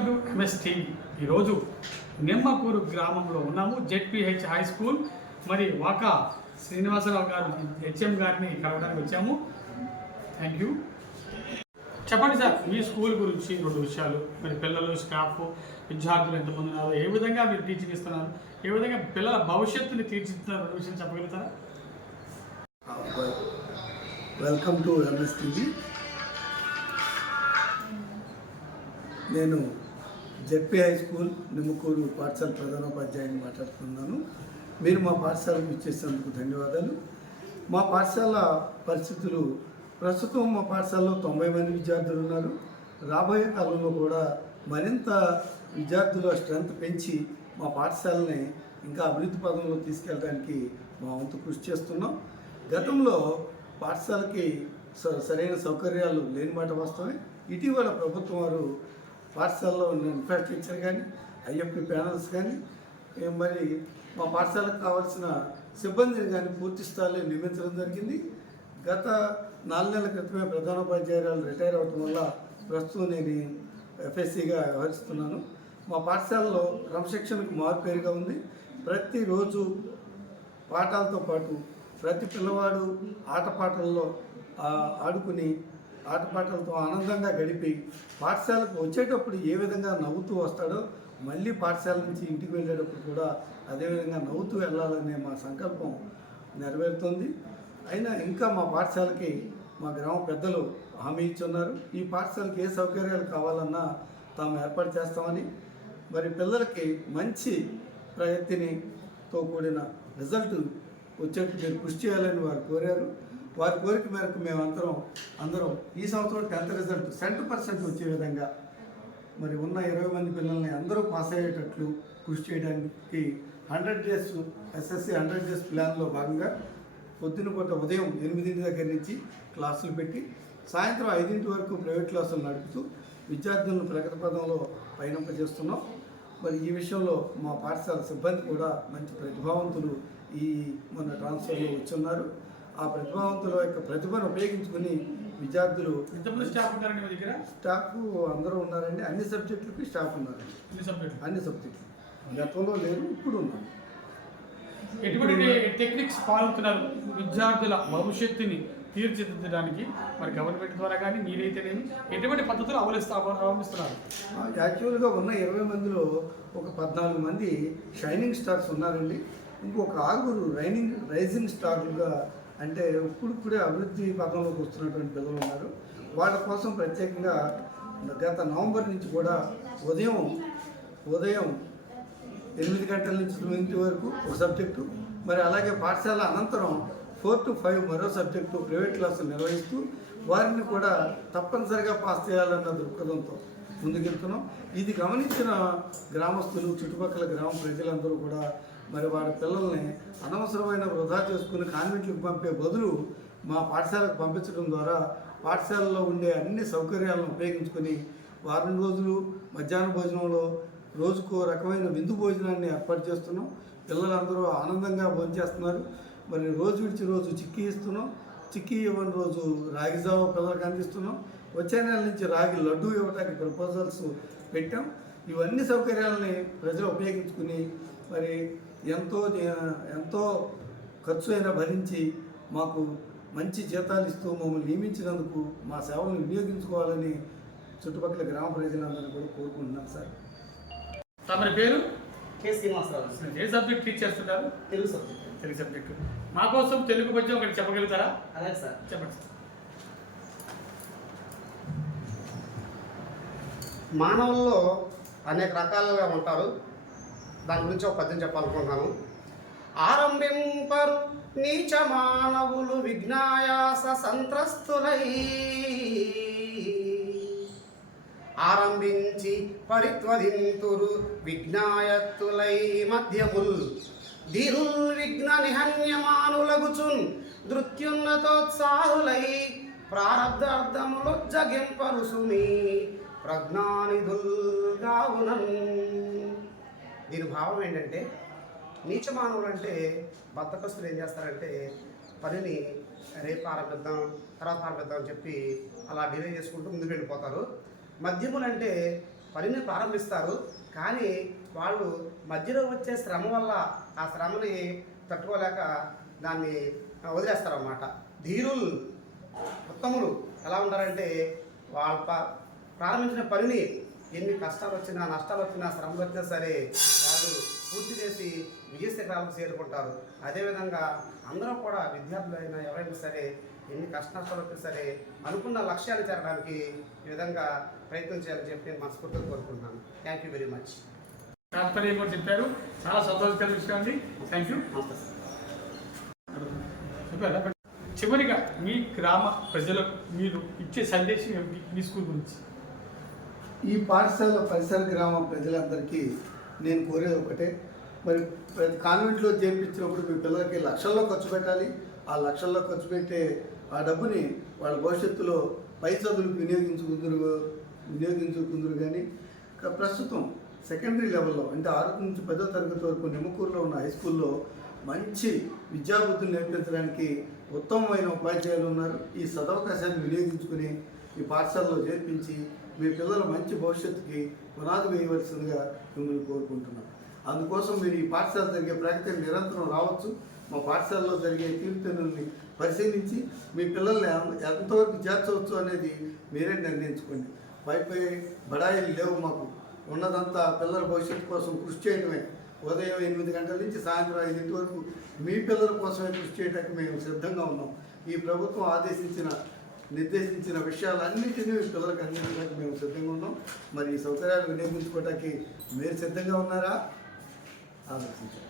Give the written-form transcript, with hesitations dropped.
Welcome to MS TV. ఈరోజు నిమ్మకూరు గ్రామంలో ఉన్నాము. ZPH high school. మరి వాకా శ్రీనివాసరావు గారు హెచ్ఎం గారిని కలవడానికి వచ్చాము. Thank you. చెప్పండి సార్, మీ స్కూల్ గురించి రెండు విషయాలు. మరి పిల్లలు, స్టాఫ్, విద్యార్థులు ఎంతమంది ఉన్నారు, ఏ విధంగా మీరు టీచింగ్ ఇస్తున్నారు, ఏ విధంగా పిల్లల భవిష్యత్తుని తీర్చిదిద్దుతున్నారు, రెండు విషయం చెప్పగలుగుతారా? Welcome to MS TV. నేను జెడ్పీ హై స్కూల్ నిమ్మకూరు పాఠశాల ప్రధానోపాధ్యాయుని మాట్లాడుతున్నాను. మీరు మా పాఠశాలకు ఇచ్చేసినందుకు ధన్యవాదాలు. మా పాఠశాల పరిస్థితులు ప్రస్తుతం మా పాఠశాలలో 90 మంది విద్యార్థులు ఉన్నారు. రాబోయే కాలంలో కూడా మరింత విద్యార్థుల స్ట్రెంత్ పెంచి మా పాఠశాలని ఇంకా అభివృద్ధి పదంలో తీసుకెళ్ళడానికి మా వంతు కృషి చేస్తున్నాం. గతంలో పాఠశాలకి సరైన సౌకర్యాలు లేని మాట వాస్తవమే. ఇటీవల ప్రభుత్వం వారు పాఠశాలలో ఉన్న ఇన్ఫ్రాస్ట్రక్చర్ కానీ, ఐఎఫ్పి ప్యానల్స్ కానీ, మరి మా పాఠశాలకు కావాల్సిన సిబ్బందిని కానీ పూర్తి స్థాయిలో నియమించడం జరిగింది. గత 4 నెలల క్రితమే ప్రధానోపాధ్యాయురాలు రిటైర్ అవడం వల్ల ప్రస్తుతం నేను ఎఫ్ఎస్సిగా వ్యవహరిస్తున్నాను. మా పాఠశాలలో క్రమశిక్షణకు మారుపేరుగా ఉంది. ప్రతిరోజు పాఠాలతో పాటు ప్రతి పిల్లవాడు ఆటపాటల్లో ఆడుకుని ఆటపాటలతో ఆనందంగా గడిపి పాఠశాలకు వచ్చేటప్పుడు ఏ విధంగా నవ్వుతూ వస్తాడో మళ్ళీ పాఠశాల నుంచి ఇంటికి వెళ్ళేటప్పుడు కూడా అదేవిధంగా నవ్వుతూ వెళ్ళాలనే మా సంకల్పం నెరవేరుతుంది. అయినా ఇంకా మా పాఠశాలకి మా గ్రామ పెద్దలు హామీ ఇచ్చున్నారు. ఈ పాఠశాలకి ఏ సౌకర్యాలు కావాలన్నా తాము ఏర్పాటు చేస్తామని, మరి పిల్లలకి మంచి ప్రయత్నితో కూడిన రిజల్ట్ వచ్చేట్టు మీరు కృషి చేయాలని వారు కోరారు. వారి కోరిక మేరకు అందరం ఈ సంవత్సరం 10th రిజల్ట్ 100% వచ్చే విధంగా మరి ఉన్న 20 మంది పిల్లల్ని అందరూ పాస్ అయ్యేటట్లు కృషి చేయడానికి 100 డేస్ ఎస్ఎస్సి 100 డేస్ ప్లాన్లో భాగంగా పొద్దున పూట ఉదయం 8 దగ్గర నుంచి క్లాసులు పెట్టి సాయంత్రం 5 వరకు ప్రైవేట్ క్లాసులు నడుపుతూ విద్యార్థులను ప్రగతి పదంలో పయనింపజేస్తున్నాం. మరి ఈ విషయంలో మా పాఠశాల సిబ్బంది కూడా మంచి ప్రతిభావంతులు మన ట్రాన్స్ఫర్లో వచ్చున్నారు. ఆ ప్రతిభావంతుల యొక్క ప్రతిభను ఉపయోగించుకుని విద్యార్థులు ఎంతమంది స్టాఫ్ ఉన్నారండి మీ దగ్గర? స్టాఫ్ అందరూ ఉన్నారండి. అన్ని సబ్జెక్టులకి స్టాఫ్ ఉన్నారండి. అన్ని సబ్జెక్టులు గతంలో లేరు, ఇప్పుడు ఉన్నారు. ఎటువంటి టెక్నిక్స్ పాల్గొతున్నారు విద్యార్థుల భవిష్యత్తుని తీర్చిదిద్దడానికి? మరి గవర్నమెంట్ ద్వారా కానీ మీరైతేనేమి ఎటువంటి పద్ధతులు అవలంబిస్తున్నారు? యాక్చువల్గా ఉన్న 20 మందిలో ఒక 14 మంది షైనింగ్ స్టార్స్ ఉన్నారండి. ఇంకొక 6 రైజింగ్ స్టార్లుగా, అంటే ఇప్పుడిప్పుడే అభివృద్ధి పదంలోకి వస్తున్నటువంటి పిల్లలు ఉన్నారు. వాళ్ళ కోసం ప్రత్యేకంగా గత నవంబర్ నుంచి కూడా ఉదయం 8 గంటల నుంచి 9 వరకు ఒక సబ్జెక్టు, మరి అలాగే పాఠశాల అనంతరం 4 to 5 మరో సబ్జెక్టు ప్రైవేట్ క్లాసులు నిర్వహిస్తూ వారిని కూడా తప్పనిసరిగా పాస్ చేయాలన్న దృక్పథంతో ముందుకెళ్తున్నాం. ఇది గమనించిన గ్రామస్తులు, చుట్టుపక్కల గ్రామ ప్రజలందరూ కూడా మరి వారి పిల్లల్ని అనవసరమైన వృధా చేసుకుని కాన్వెంట్లకు పంపే బదులు మా పాఠశాలకు పంపించడం ద్వారా పాఠశాలలో ఉండే అన్ని సౌకర్యాలను ఉపయోగించుకొని వారం రోజులు మధ్యాహ్న భోజనంలో రోజుకో రకమైన విందు భోజనాన్ని ఏర్పాటు చేస్తున్నాం. పిల్లలందరూ ఆనందంగా భోంచేస్తున్నారు. మరి రోజు విడిచి రోజు చిక్కీ ఇస్తున్నాం. చిక్కీ ఇవ్వని రోజు రాగి జావ పిల్లలకు అందిస్తున్నాం. వచ్చే నెల నుంచి రాగి లడ్డు ఇవ్వడానికి ప్రపోజల్స్ పెట్టాం. ఇవన్నీ సౌకర్యాలని ప్రజలు ఉపయోగించుకుని మరి ఎంతో ఖర్చు అయినా భరించి మాకు మంచి జీతాలు ఇస్తూ మమ్మల్ని నియమించినందుకు మా సేవలను వినియోగించుకోవాలని చుట్టుపక్కల గ్రామ ప్రజలందరినీ కూడా కోరుకుంటున్నాం సార్. తమరి పేరు? కే శ్రీనివాసరావు. ఏ సబ్జెక్ట్ టీచ్ చేస్తుంటారు? తెలుగు సబ్జెక్ట్. తెలుగు సబ్జెక్టు మా కోసం తెలుగు పద్యం ఒకటి చెప్పగలుగుతారా? అలాగే సార్, చెప్పండి సార్. మానవుల్లో అనేక రకాలుగా ఉంటారు. దాని గురించి ఒక పద్యం చెప్పాలనుకుంటున్నాను. ఆరంభింపరు నీచ మానవులు విజ్ఞాయాస సంత్రస్తులై, ఆరంభించి పరిత్వదింతురు విజ్ఞాయత్తులై మధ్యముల్, ధీరుల్ విఘ్న నిహన్యమానులగుచున్ నృత్యున్నతోత్సాహులై, ప్రారబ్ధార్థములు జగింపరు సుమి ప్రజ్ఞానిధుల్ గావునన్. దీని భావం ఏంటంటే, నీచ మానవులు అంటే బద్ధకస్తులు ఏం చేస్తారంటే పనిని రేపు ఆరంభిద్దాం, తర్వాత ఆరంభిద్దాం అని చెప్పి అలా డిలే చేసుకుంటూ ముందుకు వెళ్ళిపోతారు. మధ్యములు అంటే పనిని ప్రారంభిస్తారు. కానీ వాళ్ళు మధ్యలో వచ్చే శ్రమ వల్ల ఆ శ్రమని తట్టుకోలేక దాన్ని వదిలేస్తారన్నమాట. ధీరులు ఉత్తములు ఎలా ఉంటారంటే వాళ్ళ ప్రారంభించిన పనిని ఎన్ని కష్టాలు వచ్చినా, నష్టాలు వచ్చినా, శ్రమలు వచ్చినా సరే వాళ్ళు పూర్తి చేసి విజయ శిఖరాలకు చేరుకుంటారు. అదేవిధంగా అందరూ కూడా విద్యార్థులైనా ఎవరైనా సరే ఎన్ని కష్టాలు వచ్చినా సరే అనుకున్న లక్ష్యాలు చేరడానికి ఈ విధంగా ప్రయత్నం చేయాలని చెప్పి నేను మనస్ఫూర్తిగా కోరుకుంటున్నాను. Thank you very much. తాత్పర్యం కూడా చెప్పారు, చాలా సంతోషకర విషయం అండి. Thank you. చెప్పారా? చివరిగా మీ గ్రామ ప్రజలకు మీరు ఇచ్చే సందేశం ఏమిటి మీ స్కూల్ గురించి? ఈ పాఠశాల పరిసర గ్రామ ప్రజలందరికీ నేను కోరేది ఒకటే, మరి ప్రతి కాన్వెంట్లో చేర్పించినప్పుడు మీ పిల్లలకి లక్షల్లో ఖర్చు పెట్టాలి. ఆ లక్షల్లో ఖర్చు పెట్టే ఆ డబ్బుని వాళ్ళ భవిష్యత్తులో పై చదువులకు వినియోగించుకుందరు. కానీ ప్రస్తుతం సెకండరీ లెవెల్లో అంటే 6 నుంచి 10వ తరగతి వరకు నిమ్మకూరులో ఉన్న హై స్కూల్లో మంచి విద్యాబుద్ధులు నేర్పించడానికి ఉత్తమమైన ఉపాధ్యాయులు ఉన్నారు. ఈ సదవకాశాన్ని వినియోగించుకుని ఈ పాఠశాలలో చేర్పించి మీ పిల్లల మంచి భవిష్యత్తుకి పునాది వేయవలసిందిగా మిమ్మల్ని కోరుకుంటున్నాం. అందుకోసం మీరు ఈ పాఠశాల జరిగే ప్రగతిని నిరంతరం రావచ్చు. మా పాఠశాలలో జరిగే తీర్థనుల్ని పరిశీలించి మీ పిల్లల్ని ఎంతవరకు చేర్చవచ్చు అనేది మీరే నిర్ణయించుకోండి. పై బడాయిలు లేవు, మాకు ఉన్నదంతా పిల్లల భవిష్యత్తు కోసం కృషి చేయడమే. ఉదయం 8 గంటల నుంచి సాయంత్రం 5 వరకు మీ పిల్లల కోసమే కృషి చేయడానికి మేము సిద్ధంగా ఉన్నాం. ఈ ప్రభుత్వం నిర్దేశించిన విషయాలన్నింటినీ పిల్లలకు అందించడానికి మేము సిద్ధంగా ఉన్నాం. మరి ఈ సౌకర్యాలు వినియోగించుకోవడానికి మీరు సిద్ధంగా ఉన్నారా? ఆలోచించండి.